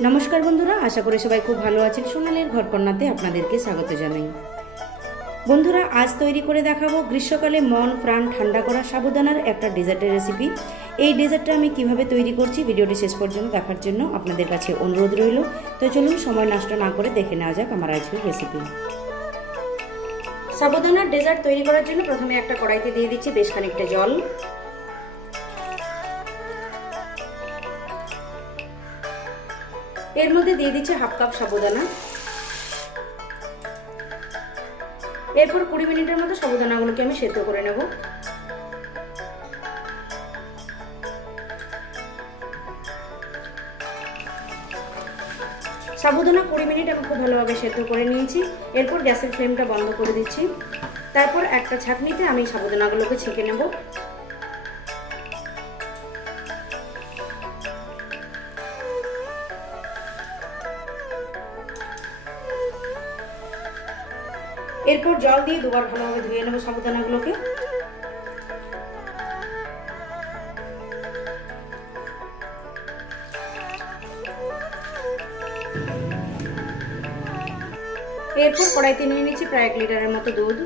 নমস্কার বন্ধুরা, আশা করি সবাই খুব ভালো আছেন। সোনালীর ঘরকন্নাতে আপনাদেরকে স্বাগত জানাই। বন্ধুরা, আজ তৈরি করে দেখাবো গ্রীষ্মকালে মন প্রাণ ঠান্ডা করা সাবুদানার একটা ডেজার্টের রেসিপি। এই ডেজার্টটা আমি কিভাবে তৈরি করছি ভিডিওটি শেষ পর্যন্ত দেখার জন্য আপনাদের কাছে অনুরোধ রইল। তো চলুন সময় নষ্ট না করে দেখে নেওয়া যাক আমার আজকের রেসিপি। সাবুদানার ডেজার্ট তৈরি করার জন্য প্রথমে একটা কড়াইতে দিয়ে দিচ্ছি বেশ খানিকটা জল। এর মধ্যে দিয়ে দিচ্ছি হাফ কাপ সাবুদানা। এরপর 20 মিনিটের মতো সাবুদানাগুলোকে আমি সেদ্ধ করে নেব। সাবুদানা 20 মিনিট আমি খুব ভালোভাবে সেদ্ধ করে নিয়েছি। এরপর গ্যাসের ফ্লেমটা বন্ধ করে দিচ্ছি। তারপর একটা ছাঁকনিতে আমি সাবুদানাগুলোকে ছেঁকে নেব। এরপর জল দিয়ে দুবার ভালোভাবে ধুয়ে নেব সাবুদানাগুলোকে। এরপর কড়াইতে নিয়ে নিচ্ছি প্রায় 1 লিটারের মতো দুধ।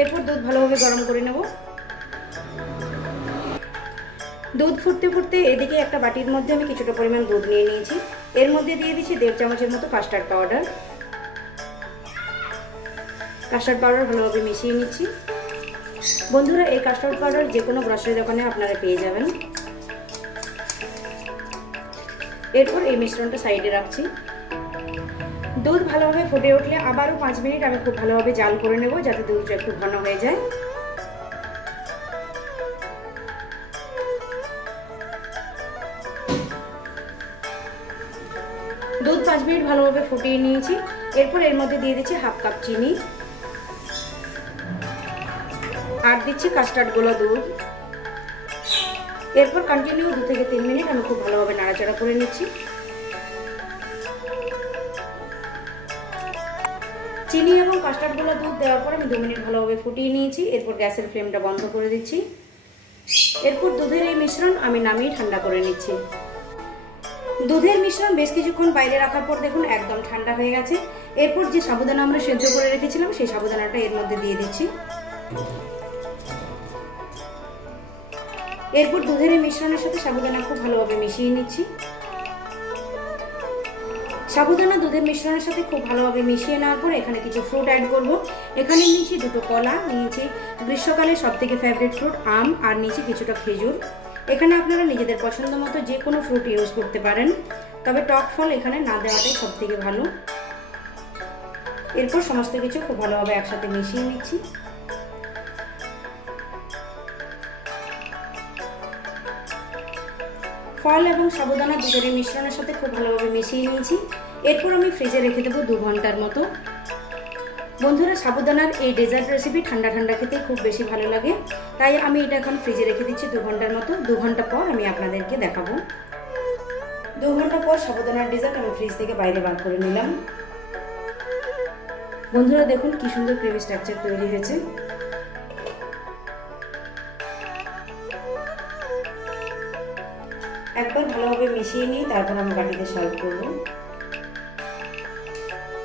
এরপর দুধ ভালোভাবে গরম করে নেব। দুধ ফুটতে ফুটতে এদিকে একটা বাটির মধ্যে আমি কিছুটা পরিমাণ দুধ নিয়ে নিয়েছি। এর মধ্যে দিয়ে দিচ্ছি 1.5 চামচের মতো কাস্টার্ড পাউডার। কাস্টার্ড পাউডার ভালোভাবে মিশিয়ে নিচ্ছি। বন্ধুরা, এই কাস্টার্ড পাউডার যে কোনো গ্রসারি দোকানে আপনারা পেয়ে যাবেন। এরপর এই মিশ্রণটা সাইডে রাখছি। দুধ ভালোভাবে ফুটে উঠলে আবারও 5 মিনিট আমি খুব ভালোভাবে জাল করে নেব, যাতে দুধটা একটু ঘন হয়ে যায়। দুধ 5 মিনিট ভালোভাবে ফুটিয়ে নিয়েছি। এরপর এর মধ্যে দিয়ে দিচ্ছি হাফ কাপ চিনি, আর দিচ্ছি কাস্টার্ড গোলা দুধ। এরপর কন্টিনিউ 2 থেকে 3 মিনিট আমি খুব ভালোভাবে নাড়াচাড়া করে নিচ্ছি। চিনি এবং কাস্টার্ড গোলা দুধ দেওয়ার পর আমি 2 মিনিট ভালোভাবে ফুটিয়ে নিয়েছি। এরপর গ্যাসের ফ্লেমটা বন্ধ করে দিচ্ছি। এরপর দুধের এই মিশ্রণ আমি নামিয়ে ঠান্ডা করে নিচ্ছি। দুধের মিশ্রণ বেশ কিছুক্ষণ বাইরে রাখার পর দেখুন একদম ঠান্ডা হয়ে গেছে। এরপর যে সাবুদানা আমরা সেদ্ধ করে রেখেছিলাম সেই সাবুদানাটা এর মধ্যে দিয়ে দিচ্ছি। এরপর দুধের এই মিশ্রণের সাথে সাবুদানা খুব ভালোভাবে মিশিয়ে নিচ্ছি। সাবুদানা দুধের মিশ্রণের সাথে খুব ভালোভাবে মিশিয়ে নেওয়ার পর এখানে কিছু ফ্রুট অ্যাড করব। এখানে নিয়েছি 2টো কলা, নিয়েছি গ্রীষ্মকালে সবথেকে ফেভারিট ফ্রুট আম, আর নিয়েছি কিছুটা খেজুর। এখানে আপনারা নিজেদের পছন্দ মতো যে কোনো ফ্রুট ইউজ করতে পারেন, তবে টক ফল এখানে না দেওয়াটাই সবথেকে ভালো। এরপর সমস্ত কিছু খুব ভালোভাবে একসাথে মিশিয়ে নিচ্ছি। ফল এবং সাবুদানা দুধের মিশ্রণের সাথে খুব ভালোভাবে মিশিয়ে নিয়েছি। এরপর আমি ফ্রিজে রেখে দেবো 2 ঘন্টার মতো। বন্ধুরা, সাবুদানার এই ডেজার্ট রেসিপি ঠান্ডা ঠান্ডা খেতে খুব বেশি ভালো লাগে, তাই আমি এটা এখন ফ্রিজে রেখে দিচ্ছি 2 ঘন্টার মতো। 2 ঘন্টা পর আমি আপনাদেরকে দেখাবো। 2 ঘন্টা পর সাবুদানার ডেজার্ট আমি ফ্রিজ থেকে বাইরে বার করে নিলাম। বন্ধুরা, দেখুন কি সুন্দর ক্রিমি স্ট্রাকচার তৈরি হয়েছে। একবার ভালোভাবে মিশিয়ে নিয়ে তারপর আমি বাটিতে সার্ভ করব।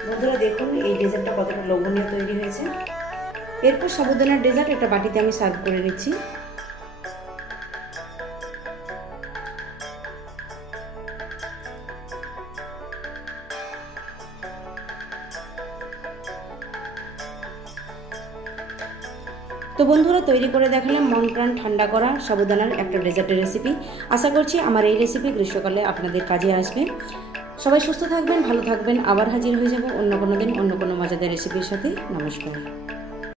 বন্ধুরা, দেখুন এই ডেজার্টটা কতটা লোভনীয় তৈরি হয়েছে। এরপর সাবুদানার ডেজার্ট একটা বাটিতে আমি সার্ভ করে নিচ্ছি। তো বন্ধুরা, তৈরি করে দেখালাম মন প্রাণ ঠান্ডা করা সাবুদানার একটা ডেজার্টের রেসিপি। আশা করছি আমার এই রেসিপি গ্রীষ্মকালে আপনাদের কাজে আসবে। সবাই সুস্থ থাকবেন, ভালো থাকবেন। আবার হাজির হয়ে যাব অন্য কোনো দিন অন্য কোনো মজাদার রেসিপির সাথে। নমস্কার।